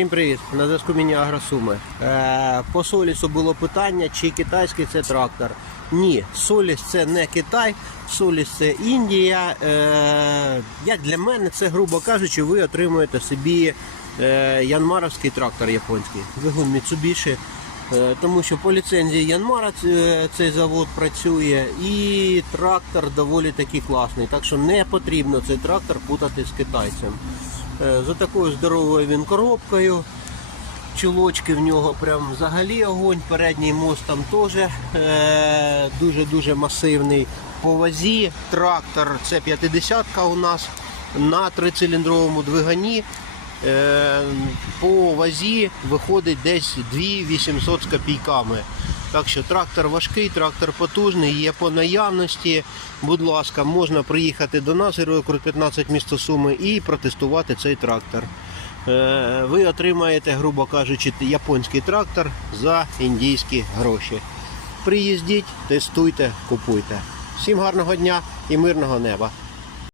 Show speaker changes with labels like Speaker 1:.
Speaker 1: Всім привіт! На зв'язку мені Агросуми. Е, по Солісу було питання, чи китайський це трактор. Ні, Соліс це не Китай, Соліс це Індія. Е, як для мене, це, грубо кажучи, ви отримуєте собі е, янмаровський трактор японський, двигун Mitsubishi. Е, Тому що по ліцензії Янмара цей завод працює і трактор доволі таки класний. Так що не потрібно цей трактор путати з китайцем. Е, За такою здоровою він коробкою. Чулочки в нього прям взагалі огонь. Передній мост там теж е, дуже-дуже масивний. По вазі трактор це 50-ка у нас на трициліндровому двигані. Е, по вазі виходить десь 2800 з копійками. Так що трактор важкий, трактор потужний, є по наявності. Будь ласка, можна приїхати до нас, Герой Крут 15 місто Суми, і протестувати цей трактор. Е, Ви отримаєте, грубо кажучи, японський трактор за індійські гроші. Приїздіть, тестуйте, купуйте. Всім гарного дня і мирного неба!